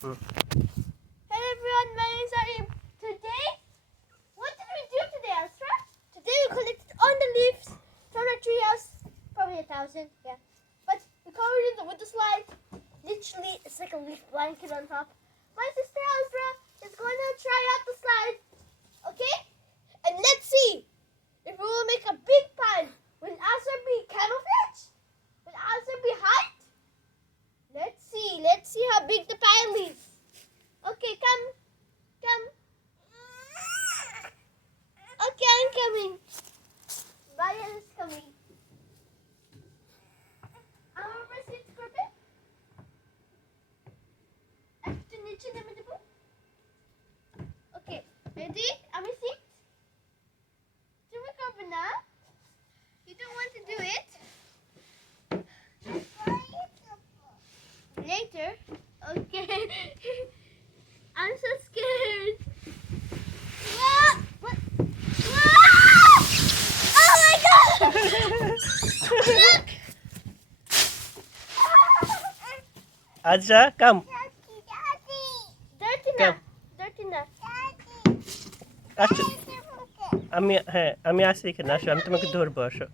Hmm. Hello everyone, my name is Arim. Today, what did we do today, Astra? Today we collected on the leaves from the treehouse, probably 1,000, yeah. But we covered it with the slide. Literally, it's like a leaf blanket on top. My sister Astra is going to try out the slide, okay? And let's see if we will make a big pile. Will Astra be camouflage? Will Astra be height? Let's see how big the pile is. Okay, come. Okay, I'm coming. Bayan is coming. Our president Scorpion. After niche naman po. Okay, ready? Am I sit? Do we cover now? You don't want to do it? Later? Okay. I'm so scared. Whoa! What? Whoa! Oh my god! Look! Azra, come. Dirty na. Come. Dirty na. আসো আমি আসি এখানে আসো আমি তোমাকে ধরবো আসো